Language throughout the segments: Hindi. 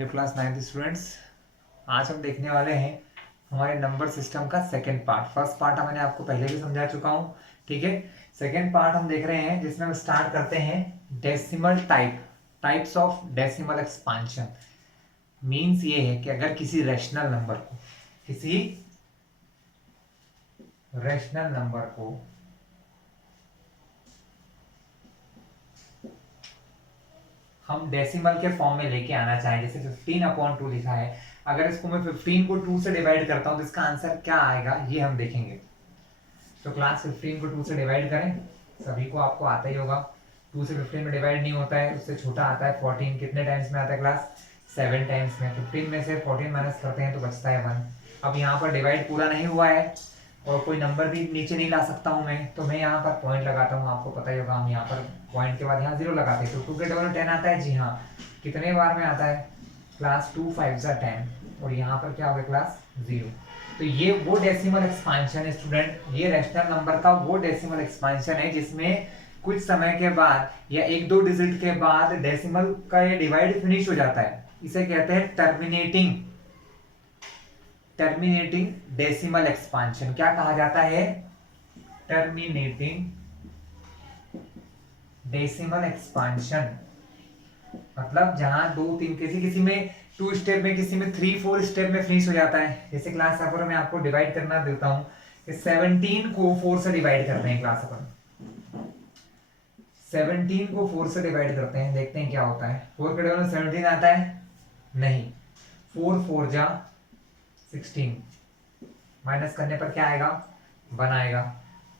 Hello class 9th students. आज हम देखने वाले हैं हमारे नंबर सिस्टम का सेकंड पार्ट। फर्स्ट पार्ट मैंने आपको पहले भी समझा चुका हूँ, ठीक है। सेकंड पार्ट हम देख रहे हैं जिसमें हम स्टार्ट करते हैं decimal types of decimal expansion. Means ये है कि अगर किसी रैशनल नंबर को हम डेसिमल के फॉर्म में लेके आना चाहें, जैसे 15/2 लिखा है, अगर इसको मैं 15 को 2 से डिवाइड करता हूं तो इसका आंसर क्या आएगा ये हम देखेंगे। तो क्लास 15 को 2 से डिवाइड करें, सभी को आपको आता ही होगा। 2 से 15 में डिवाइड नहीं होता है, उससे छोटा आता है 14। कितने टाइम्स में आता है क्लास? 7 टाइम्स में। 15 में से 14 माइनस करते हैं तो बचता है 1। अब यहाँ पर डिवाइड पूरा नहीं हुआ है और कोई नंबर भी नीचे नहीं ला सकता हूँ मैं, तो मैं यहाँ पर पॉइंट लगाता हूँ। आपको पता ही होगा, हम यहाँ पर पॉइंट के बाद यहाँ 0 लगाते हैं। तो 2 के डबल 10 आता है। जी हाँ, कितने बार में आता है क्लास? 2 5 10। और यहाँ पर क्या होगा क्लास? 0। तो ये वो डेसिमल एक्सपांशन है स्टूडेंट, ये रैशनल नंबर का वो डेसिमल एक्सपांशन है जिसमें कुछ समय के बाद या 1-2 डिजिट के बाद डेसिमल का ये डिवाइड फिनिश हो जाता है। इसे कहते हैं टर्मिनेटिंग डेसिमल एक्सपांशन। क्या कहा जाता है? Terminating decimal expansion. मतलब जहां 2-3 किसी में 2 स्टेप में, किसी में 3-4 स्टेप में फिनिश हो जाता है। जैसे क्लास यहाँ पर मैं आपको डिवाइड करना देता हूं कि 17 को 4 से डिवाइड करते हैं। क्लास अपन 17 को 4 से डिवाइड करते हैं, देखते हैं क्या होता है। 4 के डबल 17 आता है? नहीं। 4 4 जा 16, माइनस करने पर क्या आएगा? 1 आएगा।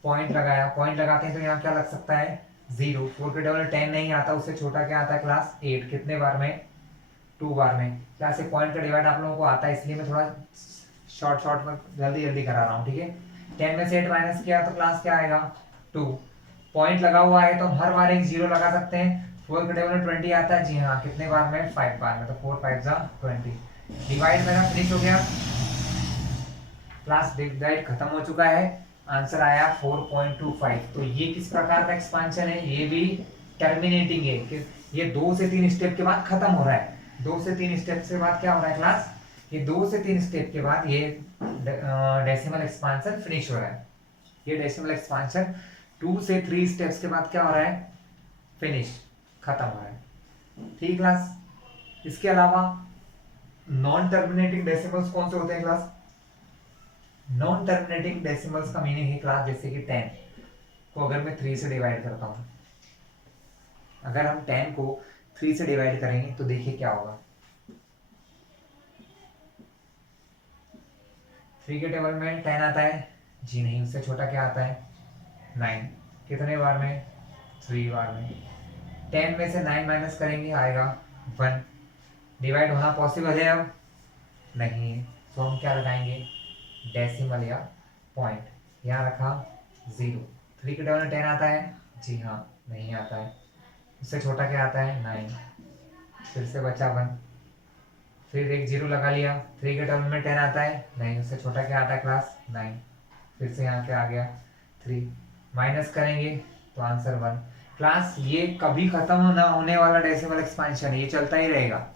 पॉइंट लगाया, पॉइंट लगाते हैं तो यहाँ क्या लग सकता है? 0। 4 के डबल 10 नहीं आता, उससे छोटा क्या आता है क्लास? 8। कितने बार में? 2 बार में। क्लास एक पॉइंट का डिवाइड आप लोगों को आता है, इसलिए मैं थोड़ा शॉर्ट में जल्दी करा रहा हूँ, ठीक है। 10 में से 8 माइनस किया तो क्लास क्या आएगा? 2। पॉइंट लगा हुआ है तो हम हर बार एक 0 लगा सकते हैं। 4 के टेबल में 20 आता है। जी हाँ, कितने बार में? 5 बार में। तो 4 5 जा 20। डिवाइड मेरा फिनिश हो गया, क्लास डिवाइड खत्म हो चुका है। आंसर आया 4.25। तो ये किस प्रकार का एक्सपांशन है? ये भी टर्मिनेटिंग है कि ये 2 से 3 स्टेप के बाद खत्म हो रहा है। 2 से 3 स्टेप के बाद क्या हो रहा है क्लास? ये 2 से 3 स्टेप के बाद ये डेसिमल एक्सपांशन फिनिश हो रहा है। ये डेसिमल एक्सपांशन 2 से 3 स्टेप्स के बाद क्या हो रहा है? फिनिश, खत्म हो रहा है। ठीक क्लास। इसके अलावा नॉन टर्मिनेटिंग डेसिमल्स कौन से होते हैं क्लास? नॉन टर्मिनेटिंग डेसिमल्स का मीनिंग है क्लास, जैसे कि 10 को अगर मैं 3 से डिवाइड करता हूं, अगर हम 10 को 3 से डिवाइड करेंगे तो देखिए क्या होगा। 3 के टेबल में 10 आता है? जी नहीं, उससे छोटा क्या आता है? 9। कितने बार में? 3 बार में। 10 में से 9 माइनस करेंगे, आएगा 1। डिवाइड होना पॉसिबल है अब? नहीं है, तो हम क्या लगाएंगे? डेसिमल या पॉइंट। यहाँ रखा 0। 3 के टेबल में 10 आता है? जी हाँ, नहीं आता है। उससे छोटा क्या आता है? 9। फिर से बचा 1, फिर एक 0 लगा लिया। 3 के टर्म में 10 आता है? नहीं। उससे छोटा क्या आता है क्लास? 9। फिर से यहाँ क्या आ गया? 3। माइनस करेंगे तो आंसर 1। क्लास ये कभी खत्म ना होने वाला डेसिमल एक्सपांशन है, ये चलता ही रहेगा।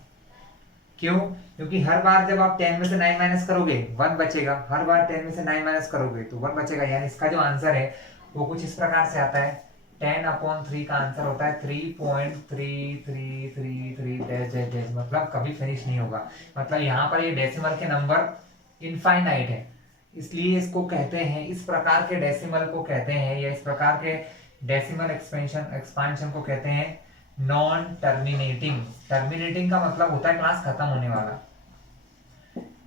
क्यों? क्योंकि हर बार जब आप 10 में से 9 माइनस करोगे 1 बचेगा। हर बार 10 में से 9 माइनस करोगे तो 1 बचेगा। यानी इसका जो आंसर है वो कुछ इस प्रकार से आता है। 10/3 का आंसर होता है 3.3333 मतलब कभी फिनिश नहीं होगा। मतलब यहाँ पर ये डेसिमल के नंबर इनफाइनाइट है, इसलिए इसको कहते हैं, इस प्रकार के डेसिमल को कहते हैं, या इस प्रकार के डेसिमल एक्सपांशन को कहते हैं नॉन टर्मिनेटिंग। टर्मिनेटिंग का मतलब होता है क्लास खत्म होने वाला।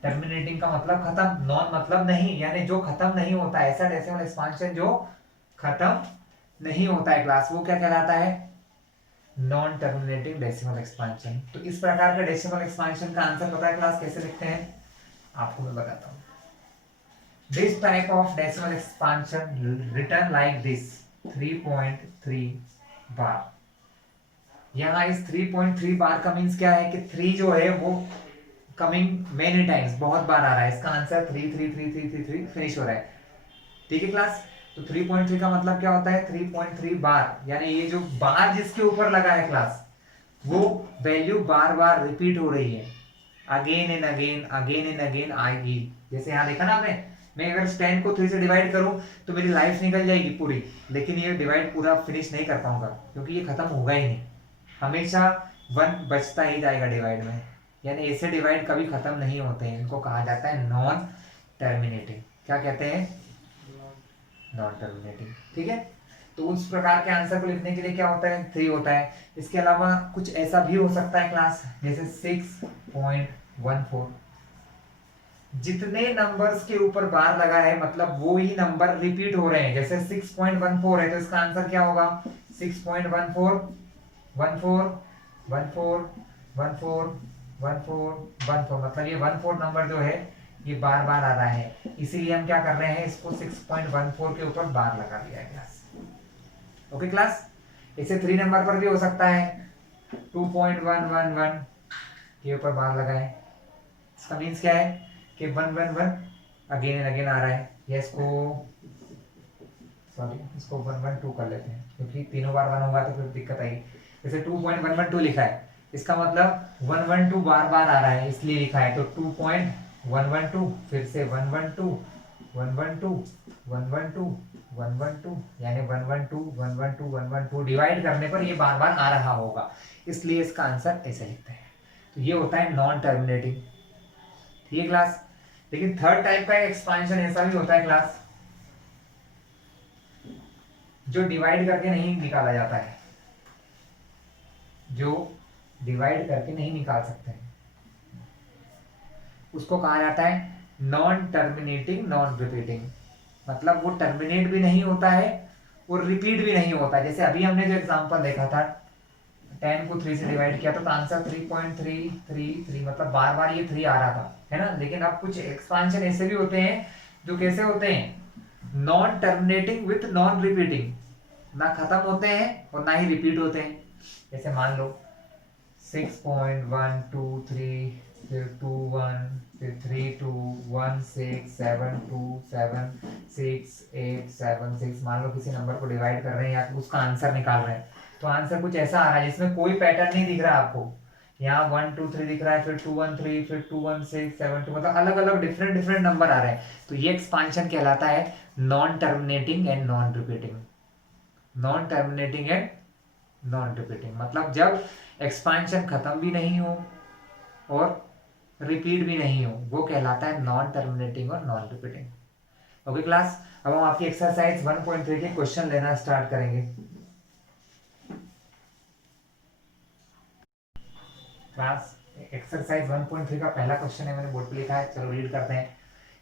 टर्मिनेटिंग का मतलब खत्म, नॉन मतलब नहीं, यानी जो खत्म नहीं होता है। ऐसा डेसिमल एक्सपांशन जो खत्म नहीं होता है क्लास, वो क्या कहलाता है? Non terminating decimal expansion. तो इस प्रकार का डेसिमल एक्सपांशन का आंसर पता है क्लास कैसे लिखते हैं? आपको मैं बताता हूं। This type of decimal expansion return like this 3.3 बार। यहाँ इस 3.3 बार का मीन्स क्या है कि 3 जो है वो कमिंग मेनी टाइम्स, बहुत बार आ रहा है। इसका आंसर 3 फिनिश हो रहा है। ठीक है क्लास। तो 3.3 का मतलब क्या होता है? 3.3 बार, यानी ये जो बार जिसके ऊपर लगा है क्लास, वो वैल्यू बार बार रिपीट हो रही है। अगेन एंड अगेन आएगी। जैसे यहाँ देखा ना आपने, मैं अगर 10 को 3 से डिवाइड करूं तो मेरी लाइफ निकल जाएगी पूरी, लेकिन ये डिवाइड पूरा फिनिश नहीं कर पाऊंगा क्योंकि ये खत्म होगा ही नहीं, हमेशा 1 बचता ही जाएगा डिवाइड में। यानी ऐसे डिवाइड कभी खत्म नहीं होते हैं, इनको कहा जाता है नॉन टर्मिनेटिंग। क्या कहते हैं? Non terminating. ठीक है, तो उस प्रकार के आंसर को लिखने के लिए क्या होता है? 3 होता है। इसके अलावा कुछ ऐसा भी हो सकता है क्लास, जैसे 6.14, जितने नंबर्स के ऊपर बार लगा है मतलब वो ही नंबर रिपीट हो रहे हैं। जैसे 6.14 है तो इसका आंसर क्या होगा? 6.14, 14, 14, 14, 14, 14, मतलब ये 14 नंबर जो है ये बार बार आ रहा है, इसीलिए हम क्या कर रहे हैं, इसको 6.14 के ऊपर बार लगा दिया है क्लास। ओके क्लास, इसे 3 नंबर पर भी हो सकता है, 2.111 के ऊपर बार लगाए। इसका मीन्स क्या है कि 111 अगेन एंड अगेन आ रहा है, या इसको 112 कर लेते हैं क्योंकि तीनों बार 1 होगा तो फिर दिक्कत आएगी। जैसे 2.112 लिखा है, इसका मतलब 112 बार बार आ रहा है इसलिए लिखा है, तो 2.112, फिर से 112, 112, 112, 112, यानी 112, 112, 112 डिवाइड करने पर ये बार बार आ रहा होगा, इसलिए इसका आंसर ऐसे लिखते हैं। तो ये होता है नॉन टर्मिनेटिंग। ठीक है क्लास, लेकिन थर्ड टाइप का एक्सपांशन ऐसा भी होता है क्लास जो डिवाइड करके नहीं निकाला जाता है, जो डिवाइड करके नहीं निकाल सकते हैं, उसको कहा जाता है नॉन टर्मिनेटिंग नॉन रिपीटिंग। मतलब वो टर्मिनेट भी नहीं होता है और रिपीट भी नहीं होता। जैसे अभी हमने जो एग्जांपल देखा था, 10 को 3 से डिवाइड किया तो आंसर 3.333, मतलब बार बार ये 3 आ रहा था, है ना। लेकिन अब कुछ एक्सपांशन ऐसे भी होते हैं जो कैसे होते हैं, non terminating with non repeating, ना खत्म होते हैं और ना ही रिपीट होते हैं। जैसे मान लो 6.123, फिर 21, फिर 32, 16, 7, 2, 7, 6, 8, 7, 6, मान लो किसी नंबर को डिवाइड कर रहे हैं या उसका आंसर निकाल रहे हैं, तो आंसर कुछ ऐसा आ रहा है जिसमें कोई पैटर्न नहीं दिख रहा आपको। यहाँ 123 दिख रहा है, फिर 213, फिर 216, 7, 2, मतलब अलग अलग डिफरेंट डिफरेंट नंबर आ रहे हैं, तो ये एक्सपांशन कहलाता है non terminating and non repeating. Non terminating and non repeating मतलब जब एक्सपांशन खत्म भी नहीं हो और रिपीट भी नहीं हो, वो कहलाता है नॉन टर्मिनेटिंग और नॉन रिपीटिंग। ओके क्लास, अब हम आपकी एक्सरसाइज 1.3 के क्वेश्चन लेना स्टार्ट करेंगे। क्लास एक्सरसाइज 1.3 का पहला क्वेश्चन है, मैंने बोर्ड पे लिखा है, चलो रीड करते हैं।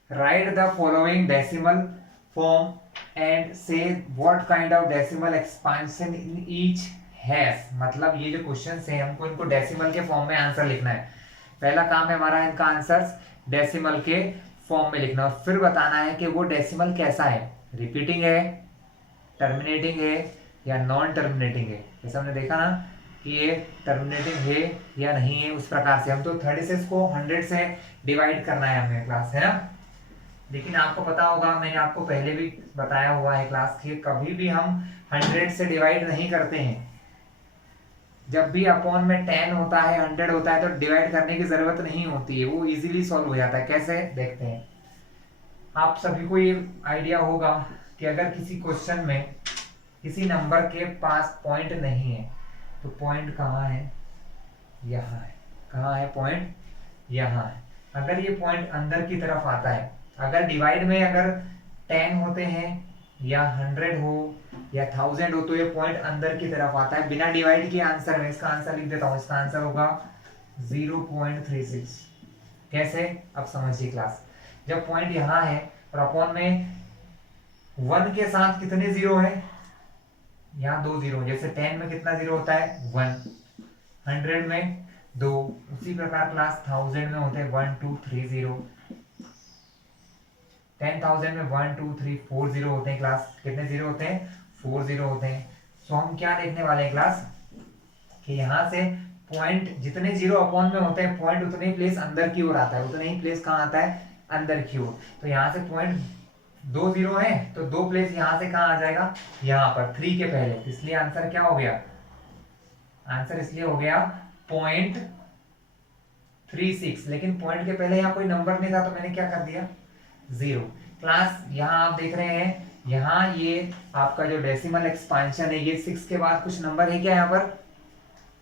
Write the following decimal form and say what kind of decimal expansion in each has. मतलब ये जो क्वेश्चन है हमको इनको डेसिमल के फॉर्म में आंसर लिखना है। पहला काम है हमारा इनका आंसर डेसिमल के फॉर्म में लिखना, और फिर बताना है कि वो डेसिमल कैसा है, रिपीटिंग है, टर्मिनेटिंग है या नॉन टर्मिनेटिंग है। जैसे हमने देखा ना कि ये टर्मिनेटिंग है या नहीं है, उस प्रकार से हम तो 36 को 100 से डिवाइड करना है हमें क्लास, है ना। लेकिन आपको पता होगा, मैंने आपको पहले भी बताया हुआ है क्लास की, कभी भी हम 100 से डिवाइड नहीं करते हैं। जब भी अपॉन में 10 होता है, 100 होता है, तो डिवाइड करने की जरूरत नहीं होती है, वो इजीली सॉल्व हो जाता है। कैसे देखते हैं, आप सभी को ये आइडिया होगा कि अगर किसी क्वेश्चन में किसी नंबर के पास पॉइंट नहीं है तो पॉइंट कहाँ है, यहाँ है। कहाँ है पॉइंट, यहाँ है। अगर ये पॉइंट अंदर की तरफ आता है, अगर डिवाइड में अगर 10 होते हैं या 100 हो या 1000 हो, तो ये पॉइंट अंदर की तरफ आता है बिना डिवाइड के आंसर में। इसका आंसर लिख देता हूँ, इसका आंसर होगा 0.36। कैसे, अब समझिए क्लास। जब पॉइंट यहाँ है और अपॉन में 1 के साथ कितने जीरो है, यहाँ 2 जीरो। जैसे 10 में कितना जीरो होता है, 1, 100 में 2, उसी प्रकार क्लास 1000 में होते हैं 1 2 3 0, 10,000 में 1 2 3 4 जीरो होते हैं क्लास। कितने जीरो होते हैं, 4 जीरो होते हैं। सो हम क्या देखने वाले हैं क्लास कि यहाँ से पॉइंट जितने जीरो अपॉन में होते हैं, पॉइंट उतने ही प्लेस अंदर की ओर आता है, उतने ही प्लेस कहाँ आता है, अंदर की ओर। तो यहाँ से पॉइंट 2 जीरो है तो 2 प्लेस यहाँ से कहाँ आ जाएगा, यहाँ पर 3 के पहले, इसलिए आंसर क्या हो गया, आंसर इसलिए हो गया 0.36। 36, लेकिन पॉइंट के पहले यहाँ कोई नंबर नहीं था तो मैंने क्या कर दिया 0। क्लास यहाँ आप देख रहे हैं, यहाँ ये आपका जो डेसिमल एक्सपांशन है ये 6 के बाद कुछ नंबर है क्या यहाँ पर,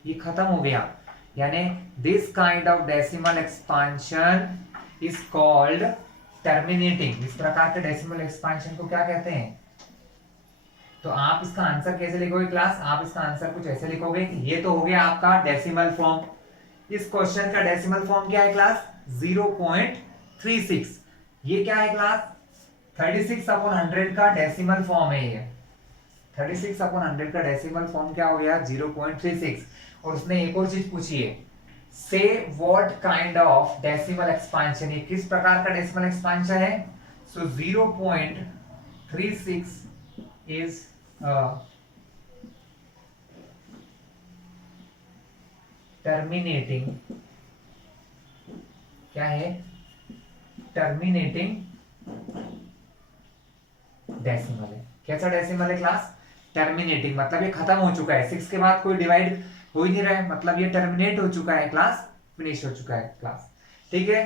ये खत्म हो गया। यानी this kind of decimal expansion is called terminating. इस प्रकार के डेसिमल एक्सपांशन को क्या कहते हैं? तो आप इसका आंसर कैसे लिखोगे क्लास? आप इसका आंसर कुछ ऐसे लिखोगे कि ये तो हो गया आपका डेसिमल फॉर्म। इस क्वेश्चन का डेसिमल फॉर्म क्या है क्लास? 0.36। ये क्या है क्लास? 36/100 का डेसिमल फॉर्म है ये। 36/100 का डेसिमल फॉर्म क्या हो गया? 0.36। और उसने एक और चीज पूछी है, से what kind of decimal expansion, ये किस प्रकार का डेसिमल एक्सपांशन है? सो 0.36 इज टर्मिनेटिंग, क्या है? टर्मिनेटिंग डेसिमल है। कैसा डेसिमल है क्लास? टर्मिनेटिंग, मतलब ये खत्म हो चुका है, 6 के बाद कोई डिवाइड हो ही नहीं रहा है, मतलब ये टर्मिनेट हो चुका है क्लास, फिनिश हो चुका है क्लास। ठीक है,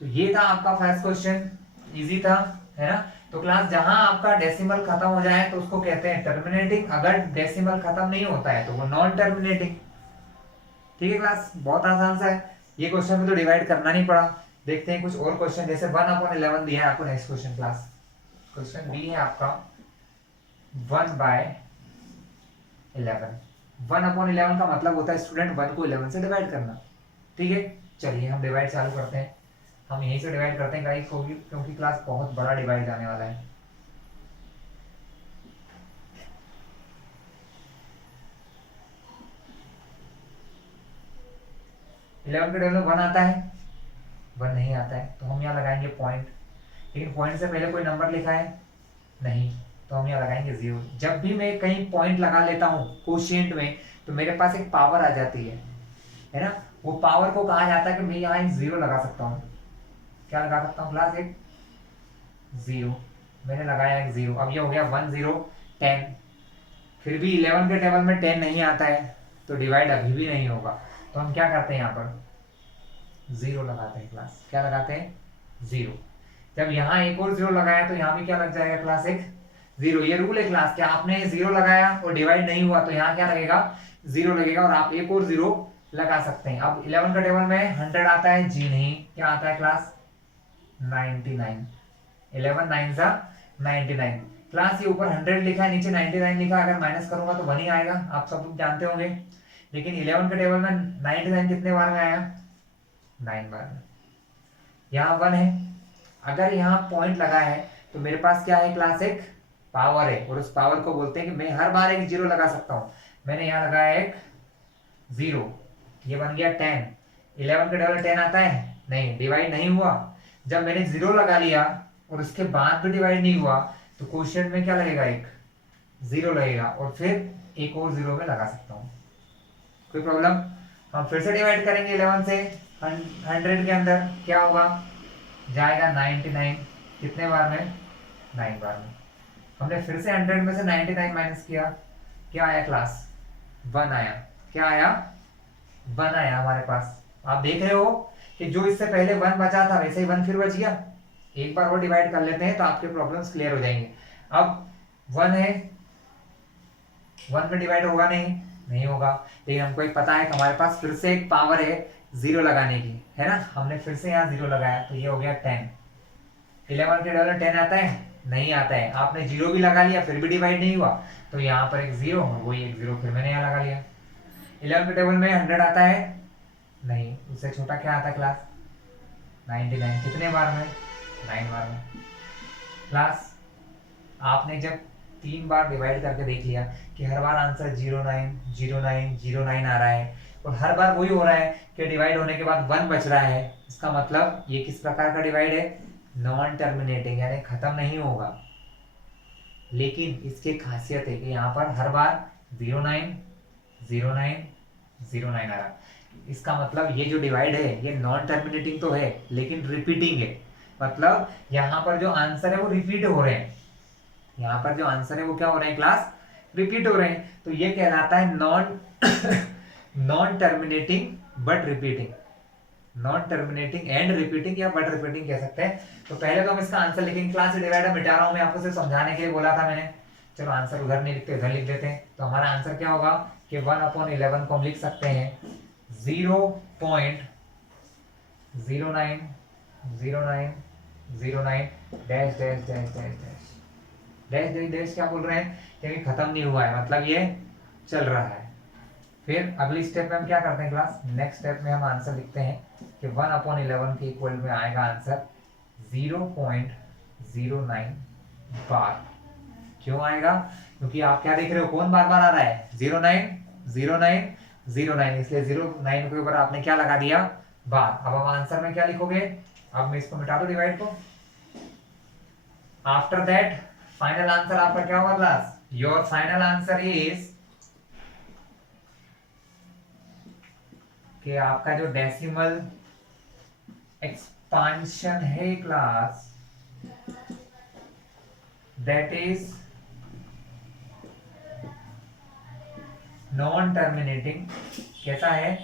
तो ये था आपका फर्स्ट क्वेश्चन, इजी था, है ना। तो क्लास जहां आपका डेसिमल खत्म हो जाए तो उसको कहते हैं टर्मिनेटिंग, अगर डेसिमल खत्म नहीं होता है तो वो नॉन टर्मिनेटिंग। ठीक है क्लास, बहुत आसान सा है, ये क्वेश्चन में तो डिवाइड करना नहीं पड़ा। देखते हैं कुछ और क्वेश्चन, जैसे 1/11 दिया है आपको next question class. Question B है आपका 1/11। 1/11 का मतलब होता है स्टूडेंट 1 को 11 से डिवाइड करना। ठीक है, चलिए हम डिवाइड चालू करते हैं। हम यहीं से डिवाइड करते हैं गाइस, क्योंकि क्लास बहुत बड़ा डिवाइड जाने वाला है। इलेवन के टेबल में 1 आता है? 1 नहीं आता है, तो हम यहाँ लगाएंगे पॉइंट। लेकिन पॉइंट से पहले कोई नंबर लिखा है? नहीं, तो हम यहाँ लगाएंगे 0। जब भी मैं कहीं पॉइंट लगा लेता हूँ कोशिएंट में तो मेरे पास एक पावर आ जाती है ना। वो पावर को कहा जाता है कि मैं यहाँ एक 0 लगा सकता हूँ। क्या लगा सकता हूँ क्लास? एक 0। मैंने लगाया एक 0। अब ये हो गया 1 0 10। फिर भी 11 के टेबल में 10 नहीं आता है, तो डिवाइड अभी भी नहीं होगा। तो हम क्या करते हैं, यहाँ पर 0 लगाते हैं क्लास। क्या लगाते हैं? 0। जब यहाँ एक और 0 लगाया तो यहाँ भी क्या लग जाएगा क्लास? एक 0। ये रूल है क्लास, क्या आपने 0 लगाया और डिवाइड नहीं हुआ तो यहाँ क्या लगेगा? 0 लगेगा, और आप एक और 0 लगा सकते हैं। अब 11 का टेबल में 100 आता है? जी नहीं। क्या आता है क्लास? 99। 11 9 सा 99। क्लास ये ऊपर 100 लिखा है, नीचे 99 लिखा है, अगर माइनस करूंगा तो 1 ही आएगा, आप सब लोग जानते होंगे। लेकिन 11 के टेबल में 99 कितने बार में आया? 9 बार में। यहाँ 1 है, अगर यहाँ पॉइंट लगा है तो मेरे पास क्या है क्लास? एक पावर है, और उस पावर को बोलते हैं कि मैं हर बार एक 0 लगा सकता हूँ। मैंने यहाँ लगाया एक 0, ये बन गया 10। 11 के टेबल 10 आता है? नहीं, डिवाइड नहीं हुआ। जब मैंने 0 लगा लिया और उसके बाद भी डिवाइड नहीं हुआ तो क्वेश्चन में क्या लगेगा? एक 0 लगेगा, और फिर एक और 0 में लगा सकता हूँ। कोई प्रॉब्लम? हम फिर से डिवाइड करेंगे 11 से 100 के अंदर, क्या होगा? जाएगा 99। कितने बार में? 9 बार में। हमने फिर से 100 में से 99 माइनस किया, क्या आया क्लास? 1 आया। क्या आया? 1 आया हमारे पास। आप देख रहे हो कि जो इससे पहले 1 बचा था वैसे ही 1 फिर बच गया। एक बार और डिवाइड कर लेते हैं तो आपके प्रॉब्लम्स क्लियर हो जाएंगे। अब 1 है, 1 में डिवाइड होगा नहीं होगा, लेकिन हमको एक पता है कि हमारे पास फिर से एक पावर है 0 लगाने की, है ना। हमने फिर से यहाँ 0 लगाया तो ये हो गया 10। 11 के डॉलर 10 आता है? नहीं आता है। आपने 0 भी लगा लिया फिर भी डिवाइड नहीं हुआ, तो यहाँ पर एक 0 और वही एक 0 फिर मैंने यहाँ लगा लिया। 11 के टेबल में 100 आता है? नहीं, उससे छोटा क्या आता है क्लास? 99। कितने बार में? 9 बार में। क्लास आपने जब 3 बार डिवाइड करके देख लिया कि हर बार आंसर 09 09 09 आ रहा है, और हर बार वही हो रहा है कि डिवाइड होने के बाद 1 बच रहा है, इसका मतलब ये किस प्रकार का डिवाइड है? नॉन टर्मिनेटिंग, यानी खत्म नहीं होगा। लेकिन इसकी खासियत है कि यहाँ पर हर बार 09 09 09 आ रहा। इसका मतलब ये जो डिवाइड है ये नॉन टर्मिनेटिंग तो है लेकिन रिपीटिंग है, मतलब यहाँ पर जो आंसर है वो रिपीट हो रहे हैं। यहाँ पर जो आंसर है वो क्या हो रहे हैं क्लास? रिपीट हो रहे हैं। तो ये कहलाता है non non terminating but repeating. Non terminating and repeating या बट रिपीटिंग कह सकते हैं। तो पहले तो हम इसका आंसर लिखेंगे, क्लास डिवाइडर मिटा रहा हूं मैं, आपको सिर्फ समझाने के लिए बोला था मैंने। चलो आंसर उधर नहीं लिखते, इधर लिख देते हैं। तो हमारा आंसर क्या होगा कि 1/11 को हम लिख सकते हैं 0.090909 dash dash dash dash dash dash dash dash. क्या बोल रहे हैं, क्योंकि खत्म नहीं हुआ है, मतलब ये चल रहा है। फिर अगली स्टेप में हम क्या करते हैं क्लास, नेक्स्ट स्टेप में हम आंसर लिखते हैं कि 1/11 के इक्वल में आएगा आंसर 0.09 बार। क्यों आएगा, क्योंकि आप क्या देख रहे हो, कौन बार बार आ रहा है, 090909, इसलिए 09 के ऊपर आपने क्या लगा दिया, बार। अब हम आंसर में क्या लिखोगे, अब मैं इसको मिटा दो डिवाइड को। आफ्टर दैट फाइनल आंसर आपका क्या होगा class, your final answer is कि आपका जो डेसिमल एक्सपांशन है class, that is non terminating. कैसा है,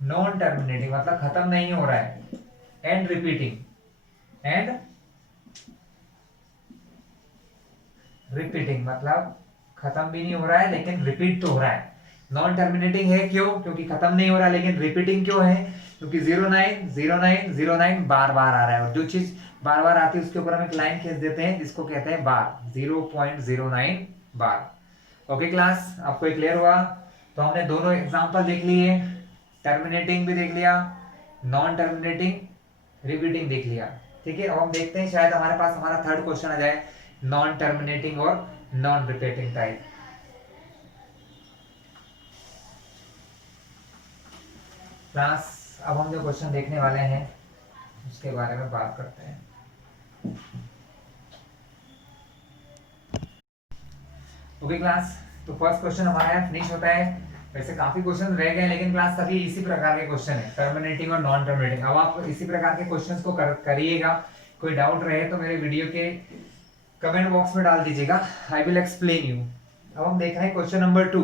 नॉन टर्मिनेटिंग मतलब खत्म नहीं हो रहा है, एंड रिपीटिंग, एंड रिपीटिंग मतलब खत्म भी नहीं हो रहा है लेकिन रिपीट तो हो रहा है। नॉन टर्मिनेटिंग है क्यों, क्योंकि खत्म नहीं हो रहा, लेकिन रिपीटिंग क्यों है, क्योंकि 090909 बार बार आ रहा है, और जो चीज बार बार आती है उसके ऊपर हम एक लाइन खींच देते हैं जिसको कहते हैं बार, 0.09 बार। ओके क्लास, आपको क्लियर हुआ। तो हमने दोनों एग्जांपल देख लिए, टर्मिनेटिंग भी देख लिया, नॉन टर्मिनेटिंग रिपीटिंग देख लिया। ठीक है, अब हम देखते हैं शायद हमारे पास हमारा थर्ड क्वेश्चन आ जाए, नॉन टर्मिनेटिंग और नॉन रिपीटिंग टाइप। क्लास अब हम जो क्वेश्चन देखने वाले हैं उसके बारे में बात करते हैं। ओके क्लास, तो फर्स्ट क्वेश्चन हमारा है फिनिश होता है। वैसे काफी क्वेश्चन रह गए लेकिन क्लास सभी इसी प्रकार के क्वेश्चन है, टर्मिनेटिंग और नॉन टर्मिनेटिंग। अब आप इसी प्रकार के क्वेश्चंस को करिएगा, कोई डाउट रहे तो मेरे वीडियो के कमेंट बॉक्स में डाल दीजिएगा, आई विल एक्सप्लेन यू। अब हम देख रहे हैं क्वेश्चन नंबर 2।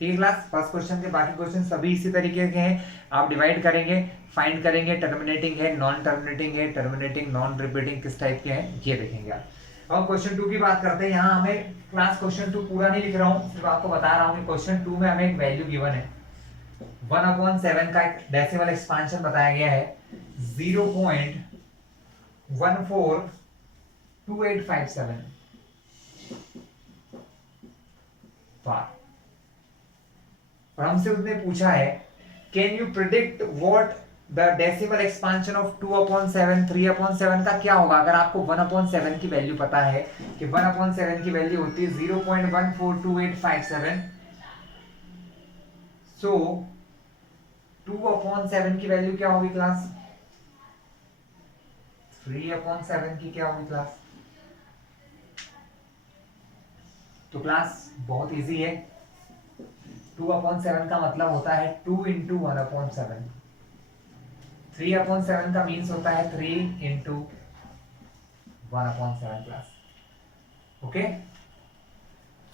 ठीक है क्लास, फर्स्ट क्वेश्चन के बाकी क्वेश्चन सभी इसी तरीके के हैं, आप डिवाइड करेंगे, फाइंड करेंगे टर्मिनेटिंग है, नॉन टर्मिनेटिंग है, टर्मिनेटिंग नॉन रिपीटिंग किस टाइप के हैं ये देखेंगे आप। अब क्वेश्चन 2 की बात करते हैं। यहाँ हमें क्लास क्वेश्चन 2 पूरा नहीं लिख रहा हूँ, सिर्फ आपको बता रहा हूँ कि क्वेश्चन 2 में हमें एक वैल्यू गिवन है, 1/7 का एक डेसिमल एक्सपांशन बताया गया है 0.142857 बार। और हमसे उसने पूछा है can you predict what the decimal expansion of 2/7 3/7 का क्या होगा अगर आपको 1/7 की वैल्यू पता है कि 1/7 की वैल्यू होती है 0.142857। सो 2/7 की वैल्यू क्या होगी क्लास, 3/7 की क्या होगी क्लास। तो क्लास बहुत इजी है, 2/7 का मतलब होता है 2 इंटू 1/7, 3/7 का मीन्स होता है 3 इंटू 1/7 क्लास। ओके,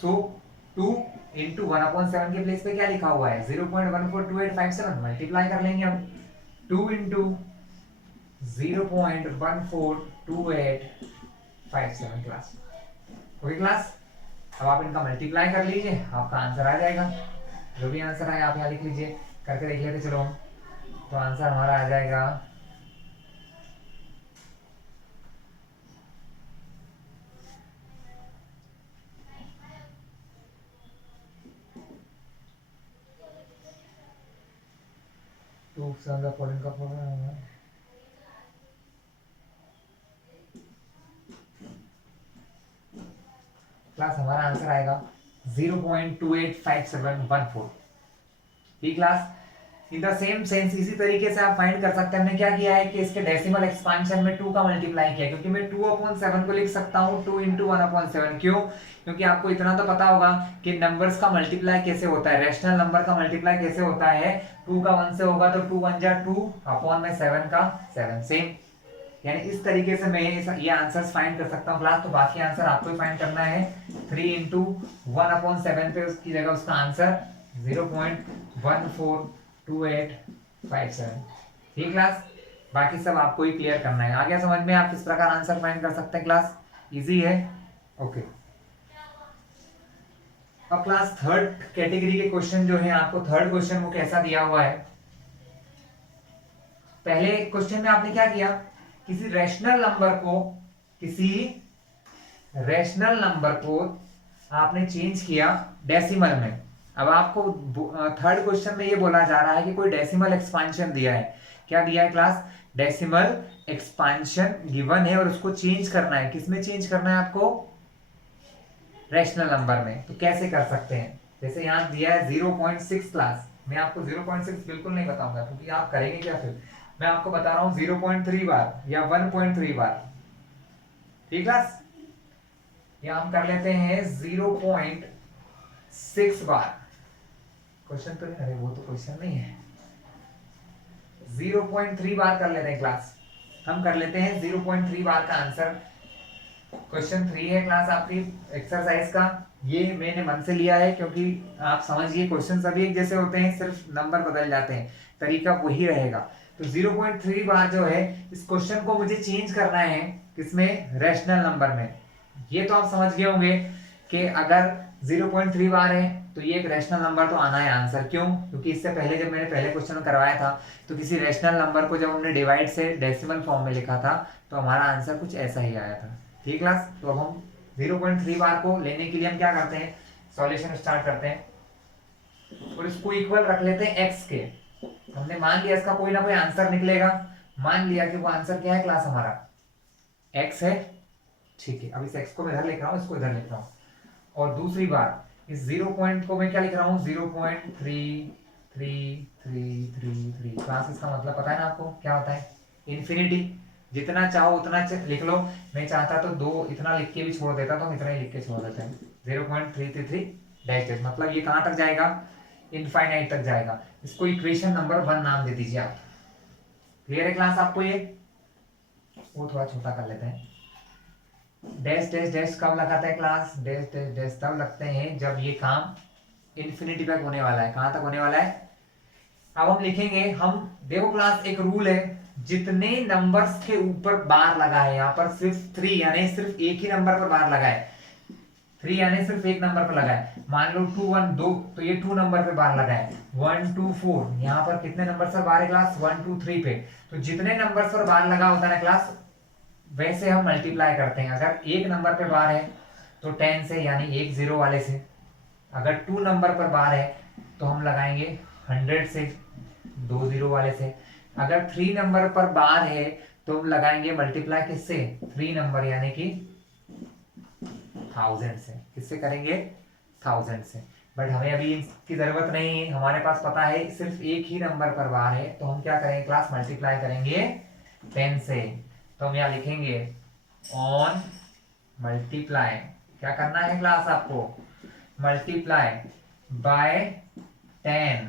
सो 2 इंटू 1/7 के प्लेस पे क्या लिखा हुआ है 0.142857, मल्टीप्लाई कर लेंगे हम 2 इंटू 0.142857 क्लास। ओके क्लास, अब आप इनका मल्टीप्लाई कर लीजिए, आपका आंसर आ जाएगा। जो भी आंसर आए आप यहाँ लिख लीजिए, करके देख लेते चलो हम। तो आंसर हमारा आ जाएगा 2 का क्लास हमारा आंसर आएगा 0.285714। ठीक class, in the same sense इसी तरीके से आप फाइंड कर सकते हैं। हमने क्या किया है कि इसके डेसिमल एक्सपांशन में 2 का मल्टीप्लाई किया, क्योंकि मैं 2/7 को लिख सकता हूँ 2 इंटू 1/7। क्यों, क्योंकि आपको इतना तो पता होगा कि नंबर्स का मल्टीप्लाई कैसे होता है, रैशनल नंबर का मल्टीप्लाई कैसे होता है, 2 का 1 से होगा तो 2 1 जा 2 अपॉन में 7 का 7, सेम। यानी इस तरीके से मैं ये आंसर्स फाइंड कर सकता हूँ क्लास। तो बाकी आंसर आपको ही फाइंड करना है, 3 इंटू 1/7 पे उसकी जगह उसका आंसर 0.14 2857। ठीक क्लास, बाकी सब आपको ही क्लियर करना है। आ गया समझ में आप किस प्रकार आंसर फाइंड कर सकते हैं क्लास? इजी है। ओके, अब क्लास थर्ड कैटेगरी के क्वेश्चन जो है, आपको थर्ड क्वेश्चन वो कैसा दिया हुआ है। पहले क्वेश्चन में आपने क्या किया, किसी रैशनल नंबर को आपने चेंज किया डेसिमल में। अब आपको थर्ड क्वेश्चन में ये बोला जा रहा है कि कोई डेसिमल एक्सपांशन दिया है। क्या दिया है क्लास? डेसिमल एक्सपांशन गिवन है और उसको चेंज करना है। किसमें चेंज करना है आपको? रैशनल नंबर में। तो कैसे कर सकते हैं? जैसे यहाँ दिया है 0.6 क्लास, मैं आपको 0.6 बिल्कुल नहीं बताऊंगा क्योंकि आप करेंगे क्या फिर। मैं आपको बता रहा हूँ 0.3 बार या 1.3 बार। ठीक क्लास, या हम कर लेते हैं 0.6 बार। क्वेश्चन तो नहीं, अरे वो तो क्वेश्चन नहीं है। 0.3 बार कर लेते हैं क्लास। हम कर लेते हैं 0.3 बार का आंसर। क्वेश्चन 3 है क्लास आपकी एक्सरसाइज का। ये मैंने मन से लिया है क्योंकि आप समझिए क्वेश्चन सभी एक जैसे होते हैं, सिर्फ नंबर बदल जाते हैं, तरीका वही रहेगा। तो 0.3 बार जो है, इस क्वेश्चन को मुझे चेंज करना है किसमें? रैशनल नंबर में। ये तो आप समझ गए होंगे कि अगर 0.3 बार है तो ये एक रैशनल नंबर तो आना है आंसर। क्यों? क्योंकि इससे पहले जब मैंने पहले क्वेश्चन में करवाया था तो किसी रैशनल नंबर को जब हमने डिवाइड से डेसिमल फॉर्म में लिखा था तो हमारा आंसर कुछ ऐसा ही आया था। ठीक क्लास, तो अब हम 0.3 बार को लेने के लिए हम क्या करते हैं? सॉल्यूशन स्टार्ट करते हैं और इसको इक्वल रख लेते हैं x के। हमने मान लिया इसका कोई ना कोई आंसर निकलेगा। मान लिया कि वो आंसर क्या है क्लास? हमारा x है। ठीक है, अब इस x को मैं इधर लिख रहा हूँ, इसको इधर लिख रहा हूँ। और दूसरी बार इस 0 पॉइंट को मैं क्या लिख रहा हूँ? 0.3333 क्लास। इसका मतलब पता है ना आपको क्या होता है? इन्फिनिटी। जितना चाहो उतना लिख लो। मैं चाहता तो दो इतना लिख के भी छोड़ देता, तो हम इतना ही लिख के छोड़ देते हैं। 0.333 डैश डैश, मतलब ये कहां तक जाएगा? इनफाइनाइट तक जाएगा। इसको इक्वेशन नंबर 1 नाम दे दीजिए आप। क्लियर है क्लास आपको? ये वो थोड़ा छोटा कर लेते हैं। डैश डैश डैश कब लगाता है क्लास? डैश डैश डैश तब लगते हैं जब ये काम इन्फिनिटी तक होने वाला है। कहां तक होने वाला है? अब हम लिखेंगे, हम देखो क्लास एक रूल है, जितने नंबर्स के ऊपर बार लगा है, यहाँ पर सिर्फ 3 यानी सिर्फ एक ही नंबर पर बार लगा है। 3 यानी सिर्फ एक नंबर पर लगा है। मान लो 2 1 2, तो ये 2 नंबर पे बार लगा है। 1 2 4, यहाँ पर कितने नंबर पर बार है क्लास? 1 2 3 पे। तो जितने नंबर पर बार लगा होता है ना क्लास, वैसे हम मल्टीप्लाई करते हैं। अगर एक नंबर पे बार है तो 10 से, यानी 1 0 वाले से। अगर 2 नंबर पर बार है तो हम लगाएंगे 100 से, 2 0 वाले से। अगर 3 नंबर पर बार है तो हम लगाएंगे मल्टीप्लाई किससे? 3 नंबर यानी कि 1000 से। किससे करेंगे? 1000 से। बट हमें अभी इसकी जरूरत नहीं है, हमारे पास पता है सिर्फ एक ही नंबर पर बार है, तो हम क्या करेंगे क्लास? मल्टीप्लाई करेंगे 10 से। तो हम यहाँ लिखेंगे ऑन मल्टीप्लाई, क्या करना है क्लास आपको? Multiply by 10।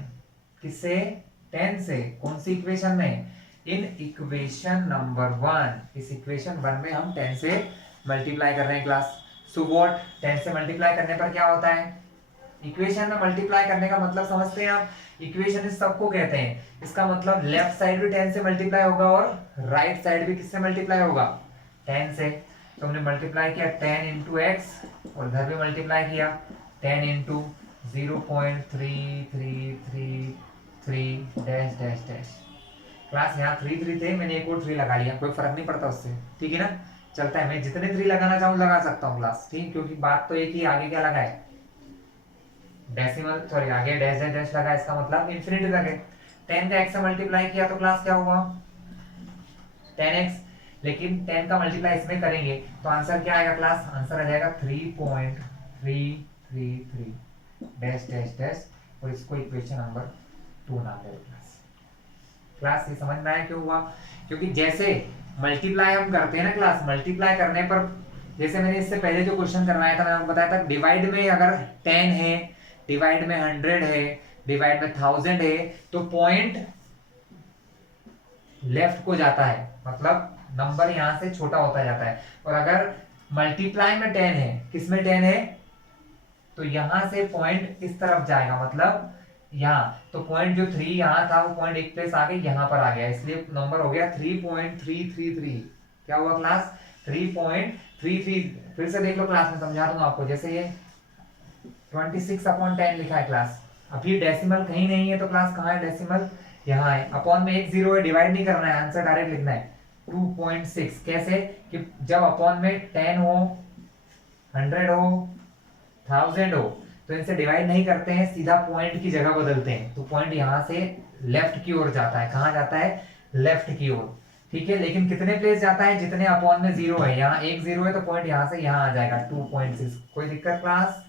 किससे? 10 से। कौन सी इक्वेशन में? In equation number 1। इस इक्वेशन 1 में हम 10 से मल्टीप्लाई कर रहे हैं क्लास। So what? 10 से मल्टीप्लाई करने पर क्या होता है? इक्वेशन में मल्टीप्लाई करने का मतलब समझते हैं आप? इक्वेशन इस सबको कहते हैं। इसका मतलब लेफ्ट साइड भी 10 से मल्टीप्लाई होगा और राइट साइड भी किससे मल्टीप्लाई होगा? 10 से। तो हमने मल्टीप्लाई किया 10 इंटू एक्स, और इधर भी मल्टीप्लाई किया 10 into 0.3333 dash dash dash. Class यहाँ 3 3 थे, मैंने एक और 3 लगा लिया, कोई फर्क नहीं पड़ता उससे। ठीक है ना, चलता है। मैं जितने 3 लगाना चाहूँ लगा सकता हूँ क्लास। ठीक, क्योंकि बात तो एक ही, आगे क्या लगा है? डेसिमल, सॉरी आगे डैश डैश डैश लगा, इसका मतलब इन्फिनिटी तक है। 10 का x से मल्टीप्लाई किया तो क्लास क्या हुआ? 10x। लेकिन 10 का मल्टीप्लाई इसमें करेंगे तो आंसर क्या आएगा क्लास? आंसर आ जाएगा 3.333 डैश डैश डैश, और इसको इक्वेशन नंबर 2 नाम दे क्लास। क्लास ये समझ में आया क्यों हुआ? क्योंकि जैसे मल्टीप्लाई हम करते हैं ना क्लास, मल्टीप्लाई करने पर, जैसे मैंने इससे पहले जो क्वेश्चन करवाया था, मैंने आपको बताया था डिवाइड में अगर 10 है, डिवाइड में 100 है, डिवाइड में 1000 है, तो पॉइंट लेफ्ट को जाता है, मतलब नंबर यहां से छोटा होता जाता है। और अगर मल्टीप्लाई में 10 है, किसमें 10 है, तो यहां से पॉइंट इस तरफ जाएगा, मतलब यहाँ तो पॉइंट जो 3 यहाँ था वो पॉइंट एक प्लेस आगे यहाँ पर आ गया, इसलिए नंबर हो गया 3.333। क्या हुआ क्लास? 3.33। फिर से देख लो क्लास में, समझा दूंगा आपको। जैसे ये 26/10 लिखा है क्लास, अभी डेसिमल कहीं नहीं है तो क्लास कहाँ है डेसिमल? यहाँ है। अपॉन में एक जीरो है, डिवाइड नहीं करना है, आंसर डायरेक्ट लिखना है 2.6। कैसे? कि जब अपॉन में 10 हो, 100 हो, 1000 हो, तो इनसे डिवाइड नहीं करते हैं, सीधा पॉइंट की जगह बदलते हैं। तो पॉइंट यहाँ से लेफ्ट की ओर जाता है। कहाँ जाता है? लेफ्ट की ओर। ठीक है, लेकिन कितने प्लेस जाता है? जितने अपॉन में जीरो है। यहाँ एक जीरो है तो पॉइंट यहाँ से यहाँ आ जाएगा 2.6। कोई दिक्कत क्लास?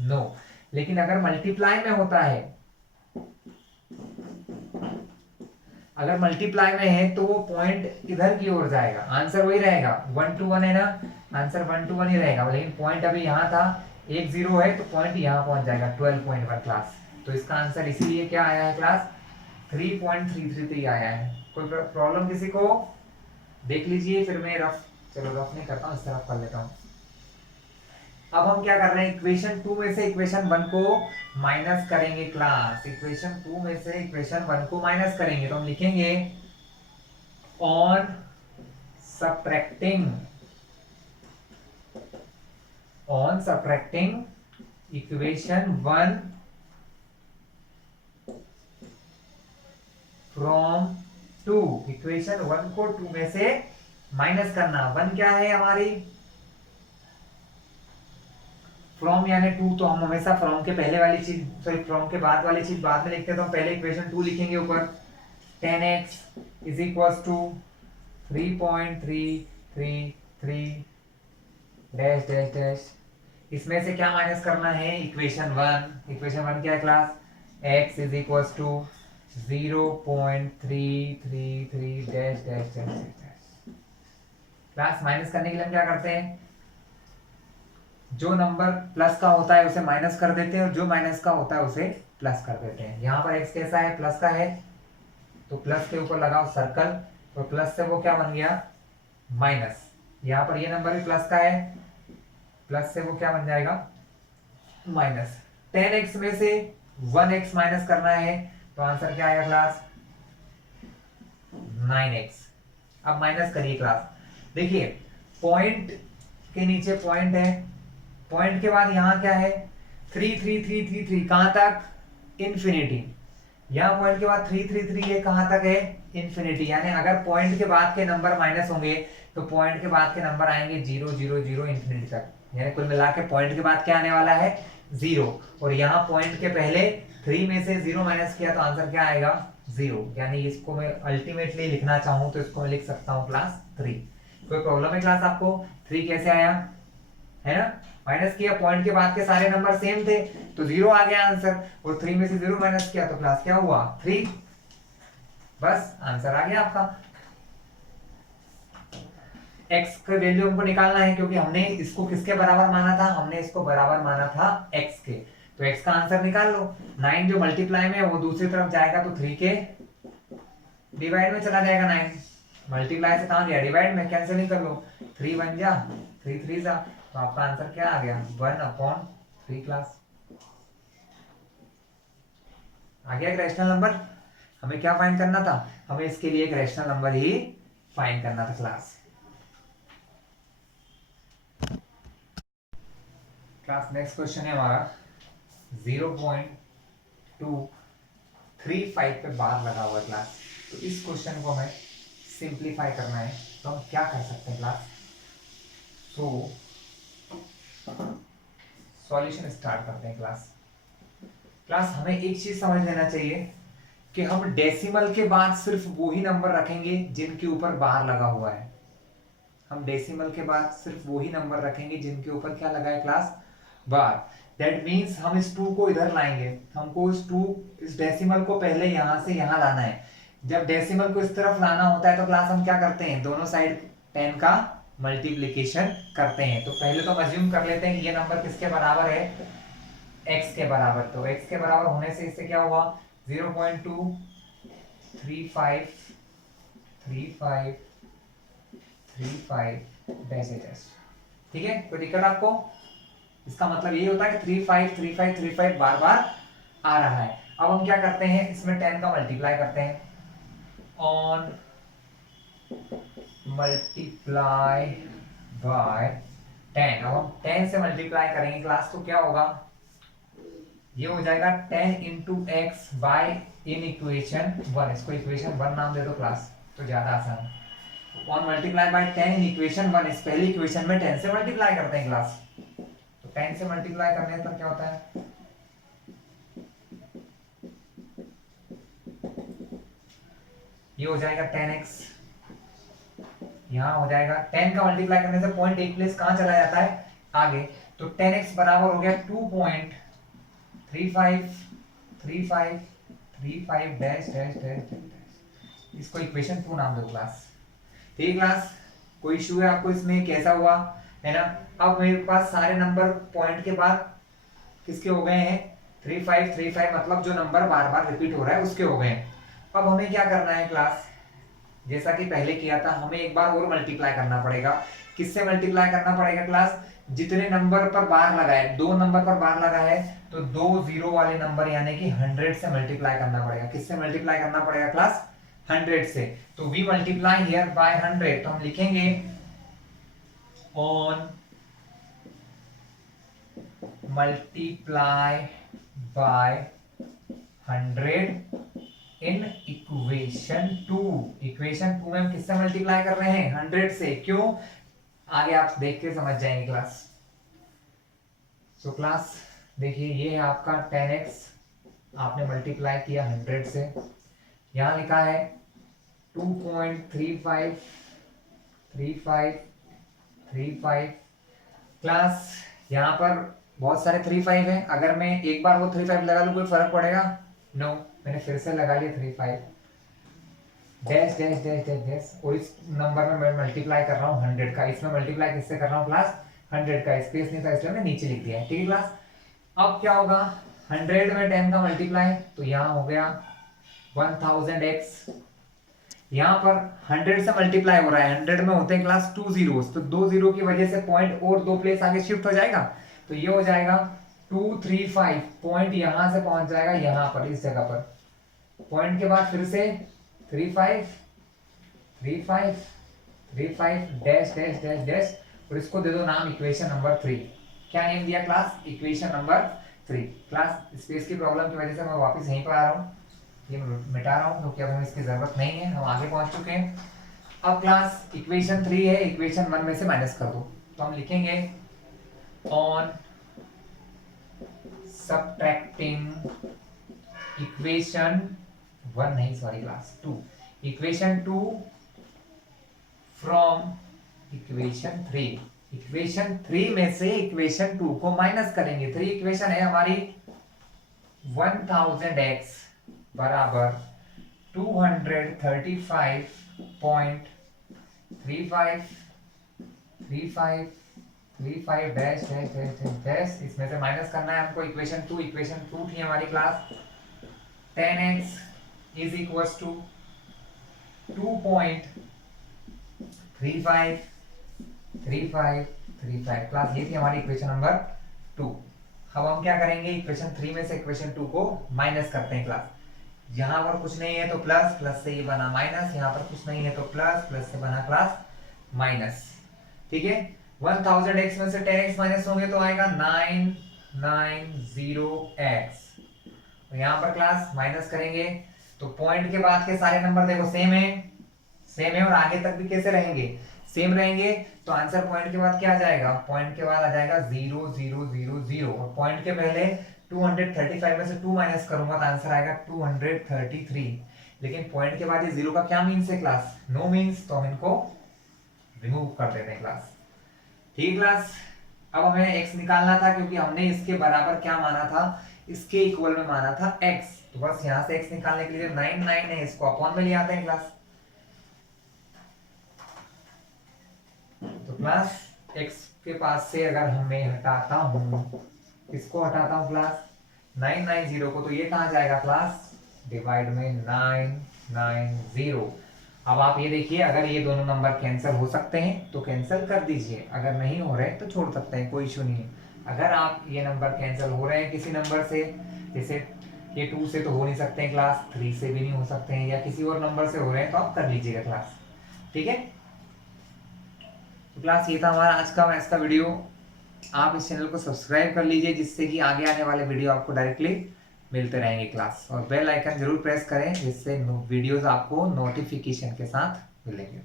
नो। लेकिन अगर मल्टीप्लाई में होता है, अगर मल्टीप्लाई में है तो वो पॉइंट इधर की ओर जाएगा, आंसर वही रहेगा 1 to 1 है ना, आंसर 1 to 1 ही रहेगा। लेकिन पॉइंट अभी यहाँ था, एक जीरो है तो पॉइंट यहाँ पहुंच जाएगा 12.1 क्लास। तो इसका आंसर इसीलिए क्या आया है क्लास? 3.333 आया है। कोई प्रॉब्लम किसी को? देख लीजिए। फिर मैं रफ, चलो रफ नहीं करता हूँ, इस तरफ कर लेता हूँ। अब हम क्या कर रहे हैं, इक्वेशन 2 में से इक्वेशन 1 को माइनस करेंगे क्लास। इक्वेशन 2 में से इक्वेशन 1 को माइनस करेंगे तो हम लिखेंगे on subtracting equation 1 from 2। Equation 1 को 2 में से माइनस करना। 1 क्या है हमारी? फ्रॉम यानी 2, तो हम हमेशा फ्रॉम के पहले वाली चीज, सॉरी फ्रॉम के बाद वाली चीज बाद में लिखते हैं, तो हम पहले इक्वेशन 2 लिखेंगे ऊपर। 10x is equal to 3.333 dash dash dash. इसमें से क्या माइनस करना है? इक्वेशन 1। इक्वेशन 1 क्या है class? x is equal to 0.333 dash dash dash dash. Class minus करने के लिए हम क्या करते हैं, जो नंबर प्लस का होता है उसे माइनस कर देते हैं और जो माइनस का होता है उसे प्लस कर देते हैं। यहाँ पर x कैसा है? प्लस का है, तो प्लस के ऊपर लगाओ सर्कल, तो प्लस से वो क्या बन गया? माइनस। यहाँ पर ये नंबर भी प्लस का है, प्लस से वो क्या बन जाएगा? माइनस। 10x में से 1x माइनस करना है, तो आंसर क्या आएगा क्लास? 9x। अब माइनस करिए क्लास। देखिए पॉइंट के नीचे पॉइंट है, पॉइंट के बाद यहाँ क्या है? 33333। कहां तक? इन्फिनिटी। यहाँ पॉइंट के बाद 333 है, कहां तक है? इन्फिनिटी। यानी अगर पॉइंट के बाद के नंबर माइनस होंगे तो पॉइंट के बाद के नंबर आएंगे 0 0 0 इन्फिनिटी तक। यानी कुल मिला के पॉइंट के बाद क्या आने वाला है? 0। और यहाँ पॉइंट के पहले 3 में से 0 माइनस किया तो आंसर क्या आएगा? 0। यानी इसको मैं अल्टीमेटली लिखना चाहूं तो इसको मैं लिख सकता हूँ क्लास 3। कोई प्रॉब्लम है क्लास आपको? 3 कैसे आया? है ना, माइनस किया, पॉइंट के बाद के सारे नंबर सेम थे तो 0 आ गया आंसर, और 3 में से 0 माइनस किया तो क्लास क्या हुआ? 3। बस आंसर आ गया आपका। x का वैल्यू हमको निकालना है, क्योंकि हमने इसको किसके बराबर माना था? हमने इसको बराबर माना था x के। तो x का आंसर निकाल लो। 9 जो मल्टीप्लाई में है वो दूसरी तरफ जाएगा तो 3 के डिवाइड में चला जाएगा। 9 मल्टीप्लाई से कहां गया? डिवाइड में। कैंसिल नहीं कर लो, 3 बन जा, 3 3 जा, तो आपका आंसर क्या आ गया? 1/3 क्लास। आ गया एक रैशनल नंबर। हमें क्या फाइंड करना था? हमें इसके लिए एक रैशनल नंबर ही फाइंड करना था क्लास। क्लास नेक्स्ट क्वेश्चन है हमारा 0.235 पे बार लगा हुआ है क्लास। तो इस क्वेश्चन को हमें सिंप्लीफाई करना है, तो हम क्या कर सकते हैं क्लास? सो सॉल्यूशन स्टार्ट करते हैं क्लास। हमें एक चीज समझ लेना चाहिए कि हम डेसिमल के बाद सिर्फ वो ही नंबर रखेंगे जिनके ऊपर बार लगा हुआ है। हम डेसिमल के बाद सिर्फ वो ही नंबर रखेंगे जिनके ऊपर क्या लगा है क्लास? बार। दैट मीन्स हम इस 2 को इधर लाएंगे, हमको इस डेसिमल को पहले यहां से यहां लाना है। जब डेसिमल को इस तरफ लाना होता है तो क्लास हम क्या करते हैं? दोनों साइड 10 का मल्टीप्लीकेशन करते हैं। तो पहले तो हम अज्यूम कर लेते हैं कि ये नंबर किसके बराबर है? x के बराबर। तो x के बराबर होने से इससे क्या हुआ? 0.23535 डैश डैश। ठीक है, कोई दिक्कत आपको? इसका मतलब यही होता है कि 353535 बार बार आ रहा है। अब हम क्या करते हैं, इसमें 10 का मल्टीप्लाई करते हैं, ऑन मल्टीप्लाई बाय 10। अब हम 10 से मल्टीप्लाई करेंगे क्लास, तो क्या होगा, ये हो जाएगा 10 into x by in equation 1। इसको इक्वेशन 1 नाम दे दो क्लास, तो ज्यादा आसान है। On multiply by 10 in equation 1, इस पहली इक्वेशन में 10 से मल्टीप्लाई करते हैं क्लास, तो 10 से मल्टीप्लाई करने पर क्या होता है, ये हो जाएगा 10x, यहाँ हो जाएगा 10 का मल्टीप्लाई करने से पॉइंट एक प्लेस कहां चला जाता है, आगे, तो 10x बराबर हो गया 2.3535 डैश डैश डैश डैश। इसको इक्वेशन 2 नाम दो क्लास। ठीक है क्लास, कोई इशू है आपको इसमें, कैसा हुआ है ना। अब मेरे पास सारे नंबर पॉइंट के बाद किसके हो गए हैं, 3535, मतलब जो नंबर बार बार रिपीट हो रहा है उसके हो गए हैं। अब हमें क्या करना है क्लास, जैसा कि पहले किया था, हमें एक बार और मल्टीप्लाई करना पड़ेगा। किससे मल्टीप्लाई करना पड़ेगा क्लास, जितने नंबर पर बार लगा है, 2 नंबर पर बार लगा है, तो 2 जीरो वाले नंबर यानी कि 100 से मल्टीप्लाई करना पड़ेगा। किससे मल्टीप्लाई करना पड़ेगा क्लास, 100 से। तो वी मल्टीप्लाई हियर बाय 100, तो हम लिखेंगे on multiply by 100 in equation 2। Equation 2 में हम किससे मल्टीप्लाई कर रहे हैं, 100 से। क्यों, आगे आप देख के समझ जाएंगे क्लास। सो क्लास देखिए, ये है आपका 10x, आपने मल्टीप्लाई किया 100 से, यहां लिखा है 2.3535 क्लास। यहां पर बहुत सारे 35 है, अगर मैं एक बार वो 35 लगा लूं कोई फर्क पड़ेगा, नो, मैंने फिर से लगा लिया 35 dash dash dash dash dash, और इस नंबर में मैं मल्टीप्लाई कर रहा हूँ 100 का। इसमें मल्टीप्लाई किससे कर रहा हूँ क्लास, 100 का। स्पेस नहीं था इसलिए मैंने नीचे लिख दिया है। ठीक है क्लास, अब क्या होगा, 100 में 10 का मल्टीप्लाई, तो यहाँ हो गया 1000x। यहाँ पर 100 से मल्टीप्लाई हो रहा है, 100 में होते हैं क्लास 2 जीरोस, तो 2 जीरो की वजह से पॉइंट और 2 प्लेस आगे शिफ्ट हो जाएगा, तो ये हो जाएगा 235। पॉइंट यहां से पहुंच जाएगा यहाँ पर, इस जगह पर, पॉइंट के बाद फिर से 35 35 35 डैश डैश डैश डैश, और इसको दे दो नाम इक्वेशन नंबर 3। क्या नेम दिया class, equation number 3। Class space की प्रॉब्लम की वजह से मैं वापस यहीं पर आ रहा हूँ, ये मिटा रहा हूँ क्योंकि अब हमें इसकी जरूरत नहीं है, हम आगे पहुंच चुके हैं। अब क्लास इक्वेशन 3 है, इक्वेशन 1 में से माइनस कर दो, तो हम लिखेंगे ऑन सब्ट्रैक्टिंग इक्वेशन 1 नहीं, sorry class 2, equation 2 from equation 3। Equation 3 में से इक्वेशन 2 को माइनस करेंगे। 3 इक्वेशन है हमारी, 1000x बराबर 235.35 डैश डैश डैश डैश, इसमें से माइनस करना है हमको इक्वेशन 2। इक्वेशन 2 थी हमारी class 10x is equal to 2.3535 class, ये थी हमारी इक्वेशन नंबर 2। अब हम क्या करेंगे, इक्वेशन 3 में से इक्वेशन 2 को माइनस करते हैं क्लास। यहां पर कुछ नहीं है तो प्लस, प्लस से ये बना माइनस, यहां पर कुछ नहीं है तो प्लस, प्लस से बना क्लास माइनस। ठीक है, 1000x में से 10x माइनस होंगे तो आएगा 990x। यहां पर क्लास माइनस करेंगे तो पॉइंट के बाद के सारे नंबर देखो सेम है, सेम है, और आगे तक भी कैसे रहेंगे, सेम रहेंगे। तो आंसर पॉइंट के बाद क्या आ जाएगा, पॉइंट के बाद आ जाएगा 0 0 0 0, और पॉइंट के पहले 235 में से 2 माइनस करूंगा तो आंसर आएगा 233। लेकिन पॉइंट के बाद ये 0 का क्या मीन्स है क्लास, नो मीन्स, तो हम इनको रिमूव कर देते हैं क्लास। ठीक है क्लास, अब हमें x निकालना था क्योंकि हमने इसके बराबर क्या माना था, इसके इक्वल में माना था x, तो बस यहां से x निकालने के लिए 9 है, इसको अपॉन में ले आते हैं क्लास। तो क्लास x के पास से अगर हमें हटाता हूं, इसको हटाता हूं क्लास 990 को, तो ये कहां जाएगा क्लास, डिवाइड में 990। अब आप ये देखिए, अगर ये दोनों नंबर कैंसिल हो सकते हैं तो कैंसिल कर दीजिए, अगर नहीं हो रहे तो छोड़ सकते हैं, कोई इशू नहीं है। अगर आप ये नंबर कैंसिल हो रहे हैं किसी नंबर से, जैसे ये 2 से तो हो नहीं सकते हैं क्लास, 3 से भी नहीं हो सकते हैं, या किसी और नंबर से हो रहे हैं तो आप कर लीजिएगा क्लास। ठीक है, तो क्लास ये था हमारा आज का मैथ्स का वीडियो। आप इस चैनल को सब्सक्राइब कर लीजिए जिससे कि आगे आने वाले वीडियो आपको डायरेक्टली मिलते रहेंगे क्लास, और बेल आइकन जरूर प्रेस करें जिससे वीडियोस आपको नोटिफिकेशन के साथ मिलेंगे।